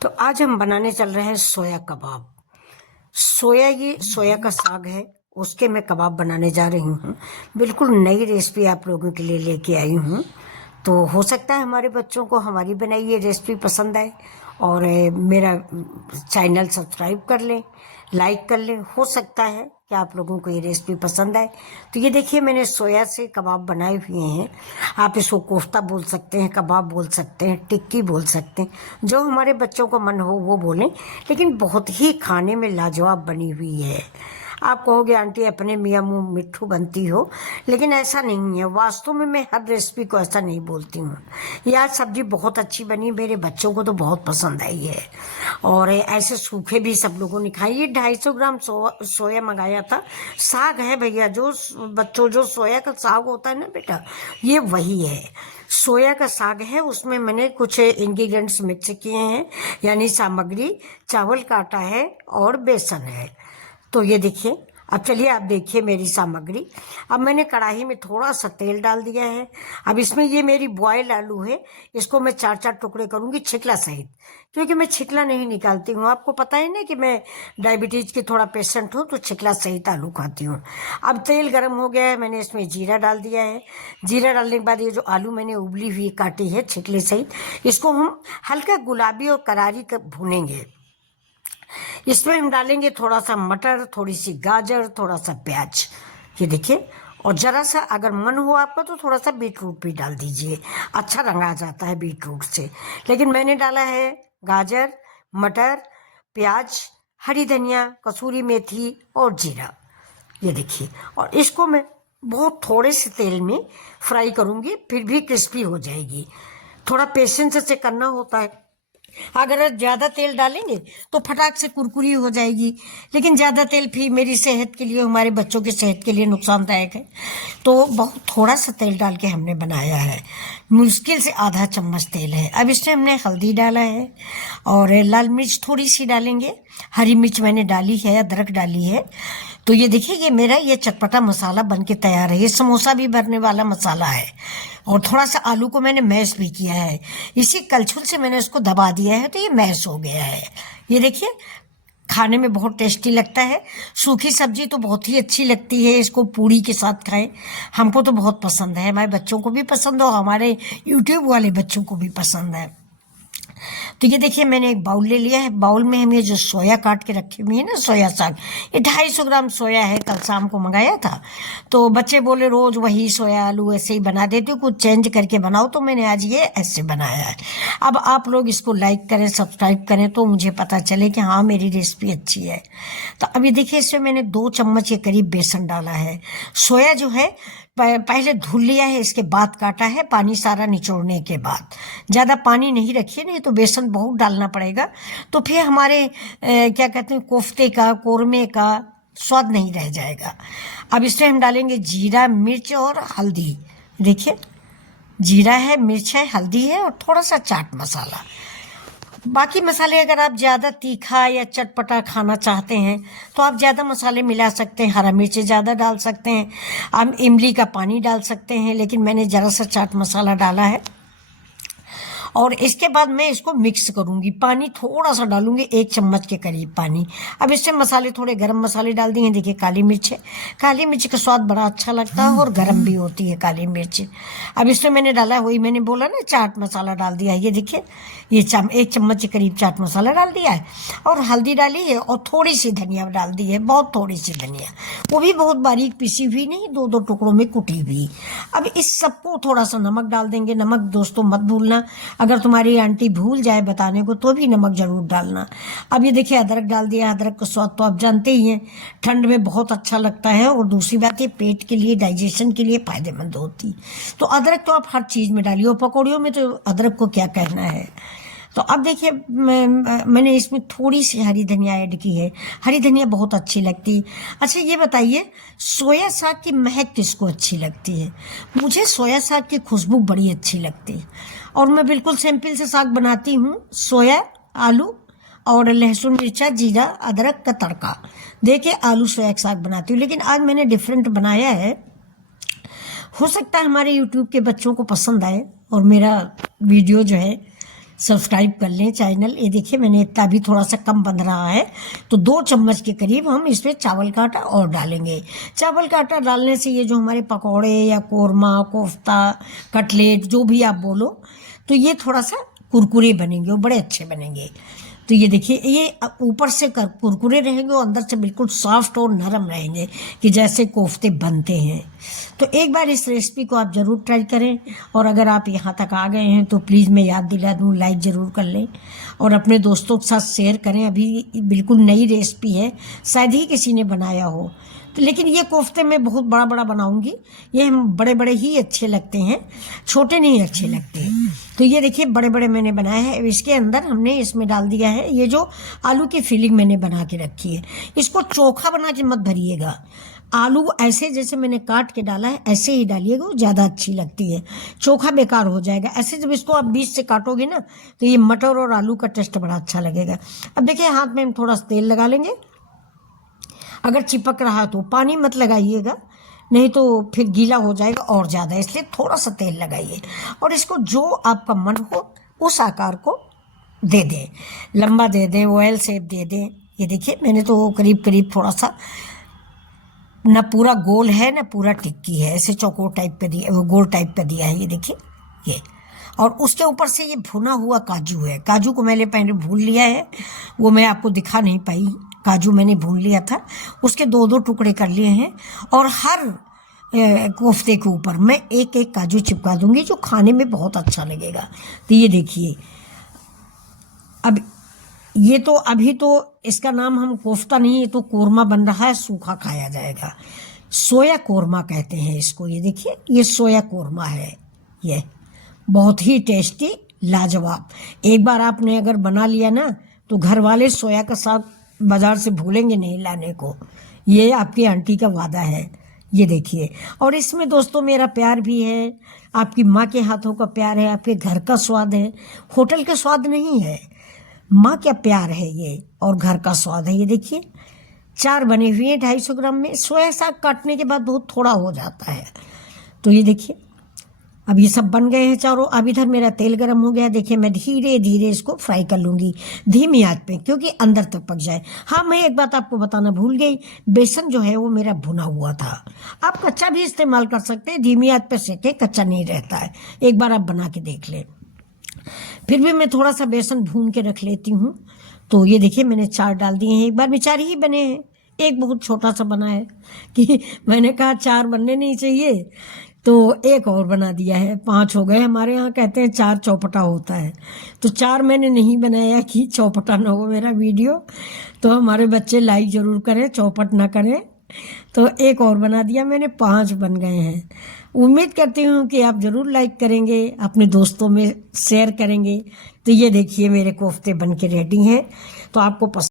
तो आज हम बनाने चल रहे हैं सोया कबाब। ये सोया का साग है, उसके मैं कबाब बनाने जा रही हूँ। बिल्कुल नई रेसिपी आप लोगों के लिए लेके आई हूँ। तो हो सकता है हमारे बच्चों को हमारी बनाई ये रेसिपी पसंद आए और मेरा चैनल सब्सक्राइब कर लें, लाइक कर लें। हो सकता है कि आप लोगों को ये रेसिपी पसंद आए। तो ये देखिए, मैंने सोया से कबाब बनाए हुए हैं। आप इसको कोफ्ता बोल सकते हैं, कबाब बोल सकते हैं, टिक्की बोल सकते हैं, जो हमारे बच्चों को मन हो वो बोलें। लेकिन बहुत ही खाने में लाजवाब बनी हुई है। आप कहोगे आंटी अपने मियाँ मुँह मिट्ठू बनती हो, लेकिन ऐसा नहीं है। वास्तव में मैं हर रेसिपी को ऐसा नहीं बोलती हूँ। ये आज सब्जी बहुत अच्छी बनी, मेरे बच्चों को तो बहुत पसंद आई है। और ऐसे सूखे भी सब लोगों ने खाए। ये 250 ग्राम सोया मंगाया था। साग है भैया, जो बच्चों जो सोया का साग होता है ना बेटा, ये वही है। सोया का साग है, उसमें मैंने कुछ इंग्रेडिएंट्स मिक्स किए हैं, यानी सामग्री। चावल का आटा है और बेसन है। तो ये देखिए, अब चलिए आप देखिए मेरी सामग्री। अब मैंने कढ़ाई में थोड़ा सा तेल डाल दिया है। अब इसमें ये मेरी बॉयल आलू है, इसको मैं 4-4 टुकड़े करूंगी छिकला सहित, क्योंकि मैं छिकला नहीं निकालती हूँ। आपको पता है ना कि मैं डायबिटीज की थोड़ा पेशेंट हूँ, तो छिकला सहित आलू खाती हूँ। अब तेल गर्म हो गया है, मैंने इसमें जीरा डाल दिया है। जीरा डालने के बाद ये जो आलू मैंने उबली हुई काटी है छिकले सहित, इसको हम हल्का गुलाबी और करारी भूनेंगे। इसमें हम डालेंगे थोड़ा सा मटर, थोड़ी सी गाजर, थोड़ा सा प्याज। ये देखिए, और जरा सा अगर मन हो आपका तो थोड़ा सा बीट रूट भी डाल दीजिए, अच्छा रंग आ जाता है बीट रूट से। लेकिन मैंने डाला है गाजर, मटर, प्याज, हरी धनिया, कसूरी मेथी और जीरा। ये देखिए, और इसको मैं बहुत थोड़े से तेल में फ्राई करूंगी, फिर भी क्रिस्पी हो जाएगी। थोड़ा पेशेंस से करना होता है। अगर ज़्यादा तेल डालेंगे तो फटाक से कुरकुरी हो जाएगी। लेकिन ज़्यादा तेल भी मेरी सेहत के लिए, हमारे बच्चों की सेहत के लिए नुकसानदायक है। तो बहुत थोड़ा सा तेल डाल के हमने बनाया है, मुश्किल से आधा चम्मच तेल है। अब इसमें हमने हल्दी डाला है और लाल मिर्च थोड़ी सी डालेंगे, हरी मिर्च मैंने डाली है, अदरक डाली है। तो ये देखिए, ये मेरा ये चटपटा मसाला बन के तैयार है। ये समोसा भी भरने वाला मसाला है। और थोड़ा सा आलू को मैंने मैश भी किया है, इसी कलछुल से मैंने इसको दबा दिया है, तो ये मैश हो गया है। ये देखिए, खाने में बहुत टेस्टी लगता है। सूखी सब्जी तो बहुत ही अच्छी लगती है, इसको पूड़ी के साथ खाएं। हमको तो बहुत पसंद है, हमारे बच्चों को भी पसंद है और हमारे यूट्यूब वाले बच्चों को भी पसंद है। तो ये देखिए, मैंने एक बाउल ले लिया है। बाउल में हम ये जो सोया काट के रखी हुई है ना, सोया साग, ये 250 ग्राम सोया है, कल शाम को मंगाया था। तो बच्चे बोले रोज वही सोया आलू ऐसे ही बना देती हूँ, कुछ चेंज करके बनाओ, तो मैंने आज ये ऐसे बनाया है। अब आप लोग इसको लाइक करें, सब्सक्राइब करें, तो मुझे पता चले कि हाँ मेरी रेसिपी अच्छी है। तो अभी देखिए, इसमें मैंने 2 चम्मच के करीब बेसन डाला है। सोया जो है पहले धुल लिया है, इसके बाद काटा है, पानी सारा निचोड़ने के बाद। ज़्यादा पानी नहीं रखिए, नहीं तो बेसन बहुत डालना पड़ेगा, तो फिर हमारे क्या कहते हैं, कोफ्ते का, कोरमे का स्वाद नहीं रह जाएगा। अब इसमें हम डालेंगे जीरा, मिर्च और हल्दी। देखिए, जीरा है, मिर्च है, हल्दी है और थोड़ा सा चाट मसाला। बाकी मसाले अगर आप ज़्यादा तीखा या चटपटा खाना चाहते हैं तो आप ज़्यादा मसाले मिला सकते हैं, हरा मिर्च ज़्यादा डाल सकते हैं, आप इमली का पानी डाल सकते हैं, लेकिन मैंने ज़रा सा चाट मसाला डाला है। और इसके बाद मैं इसको मिक्स करूंगी, पानी थोड़ा सा डालूंगी, 1 चम्मच के करीब पानी। अब इससे मसाले, थोड़े गरम मसाले डाल दिए। देखिए, काली मिर्च है, काली मिर्च का स्वाद बड़ा अच्छा लगता है और गरम भी होती है काली मिर्च। अब इसमें मैंने डाला, वही मैंने बोला ना, चाट मसाला डाल दिया है। ये देखिए, ये 1 चम्मच के करीब चाट मसाला डाल दिया है और हल्दी डाली है और थोड़ी सी धनिया डाल दी है, बहुत थोड़ी सी धनिया, वो भी बहुत बारीक पिसी हुई नहीं, 2-2 टुकड़ों में कुटी हुई। अब इस सबको थोड़ा सा नमक डाल देंगे। नमक दोस्तों मत भूलना, अगर तुम्हारी आंटी भूल जाए बताने को तो भी नमक जरूर डालना। अब ये देखिए, अदरक डाल दिया। अदरक का स्वाद तो आप जानते ही हैं, ठंड में बहुत अच्छा लगता है और दूसरी बात ये पेट के लिए, डाइजेशन के लिए फायदेमंद होती। तो अदरक तो आप हर चीज़ में डालिए, और पकौड़ियों में तो अदरक को क्या कहना है। तो अब देखिए, मैंने इसमें थोड़ी सी हरी धनिया ऐड की है। हरी धनिया बहुत अच्छी लगती। अच्छा ये बताइए, सोया साग की महक किसको अच्छी लगती है? मुझे सोया साग की खुशबू बड़ी अच्छी लगती है और मैं बिल्कुल सिंपल से साग बनाती हूँ। सोया, आलू और लहसुन, मिर्चा, जीरा, अदरक का तड़का दे के आलू सोया का साग बनाती हूँ। लेकिन आज मैंने डिफरेंट बनाया है, हो सकता है हमारे यूट्यूब के बच्चों को पसंद आए और मेरा वीडियो जो है सब्सक्राइब कर लें चैनल। ये देखिए मैंने इतना भी थोड़ा सा कम बन रहा है, तो 2 चम्मच के करीब हम इसमें चावल का आटा और डालेंगे। चावल का आटा डालने से ये जो हमारे पकौड़े या कोरमा, कोफ्ता, कटलेट जो भी आप बोलो, तो ये थोड़ा सा कुरकुरे बनेंगे, वो बड़े अच्छे बनेंगे। तो ये देखिए ये ऊपर से कुरकुरे रहेंगे और अंदर से बिल्कुल सॉफ्ट और नरम रहेंगे कि जैसे कोफ्ते बनते हैं। तो एक बार इस रेसिपी को आप ज़रूर ट्राई करें, और अगर आप यहाँ तक आ गए हैं तो प्लीज़ मैं याद दिला दूँ, लाइक ज़रूर कर लें और अपने दोस्तों के साथ शेयर करें। अभी बिल्कुल नई रेसिपी है, शायद ही किसी ने बनाया हो, तो लेकिन ये कोफ्ते मैं बहुत बड़ा बड़ा बनाऊंगी। ये हम बड़े बड़े ही अच्छे लगते हैं, छोटे नहीं अच्छे लगते। तो ये देखिए बड़े बड़े मैंने बनाए हैं। इसके अंदर हमने इसमें डाल दिया है ये जो आलू की फिलिंग मैंने बना के रखी है। इसको चोखा बना के मत भरिएगा, आलू ऐसे जैसे मैंने काट के डाला है ऐसे ही डालिएगा, वो ज़्यादा अच्छी लगती है। चोखा बेकार हो जाएगा। ऐसे जब इसको आप बीच से काटोगे ना तो ये मटर और आलू का टेस्ट बड़ा अच्छा लगेगा। अब देखिए हाथ में हम थोड़ा सा तेल लगा लेंगे। अगर चिपक रहा तो पानी मत लगाइएगा, नहीं तो फिर गीला हो जाएगा और ज़्यादा, इसलिए थोड़ा सा तेल लगाइए और इसको जो आपका मन हो उस आकार को दे दें, लंबा दे दें, ऑयल शेप दे दें। ये देखिए मैंने तो करीब करीब थोड़ा सा, ना पूरा गोल है ना पूरा टिक्की है, ऐसे चौकोर टाइप का दिया, वो गोल टाइप का दिया है। ये देखिए ये, और उसके ऊपर से ये भुना हुआ काजू है। काजू को मैंने पहले भून लिया है, वो मैं आपको दिखा नहीं पाई। काजू मैंने भून लिया था, उसके 2-2 टुकड़े कर लिए हैं और हर कोफ्ते के ऊपर मैं एक एक काजू चिपका दूंगी, जो खाने में बहुत अच्छा लगेगा। तो ये देखिए अब ये तो अभी तो इसका नाम हम कोफ्ता नहीं, ये तो कोरमा बन रहा है, सूखा खाया जाएगा। सोया कोरमा कहते हैं इसको। ये देखिए ये सोया कोरमा है, ये बहुत ही टेस्टी, लाजवाब। एक बार आपने अगर बना लिया ना तो घर वाले सोया का साग बाजार से भूलेंगे नहीं लाने को, ये आपकी आंटी का वादा है। ये देखिए, और इसमें दोस्तों मेरा प्यार भी है, आपकी माँ के हाथों का प्यार है, आपके घर का स्वाद है, होटल का स्वाद नहीं है, माँ का प्यार है ये और घर का स्वाद है। ये देखिए 4 बने हुए हैं 250 ग्राम में। सोया साग काटने के बाद बहुत थोड़ा हो जाता है। तो ये देखिए अब ये सब बन गए हैं चारों। अब इधर मेरा तेल गर्म हो गया। देखिए मैं धीरे धीरे इसको फ्राई कर लूँगी धीमी आंच पे, क्योंकि अंदर तक पक जाए। हाँ मैं एक बात आपको बताना भूल गई, बेसन जो है वो मेरा भुना हुआ था। आप कच्चा भी इस्तेमाल कर सकते हैं, धीमी आंच पे सेके, कच्चा नहीं रहता है। एक बार आप बना के देख लें। फिर भी मैं थोड़ा सा बेसन भून के रख लेती हूँ। तो ये देखिए मैंने 4 डाल दिए हैं। एक बार में 4 ही बने हैं, एक बहुत छोटा सा बना है कि मैंने कहा 4 बनने नहीं चाहिए, तो एक और बना दिया है, 5 हो गए। हमारे यहाँ कहते हैं 4 चौपटा होता है, तो 4 मैंने नहीं बनाया कि चौपटा ना हो मेरा वीडियो। तो हमारे बच्चे लाइक ज़रूर करें, चौपट ना करें। तो एक और बना दिया मैंने, 5 बन गए हैं। उम्मीद करती हूँ कि आप ज़रूर लाइक करेंगे, अपने दोस्तों में शेयर करेंगे। तो ये देखिए मेरे कोफ्ते बन के रेडी हैं। तो आपको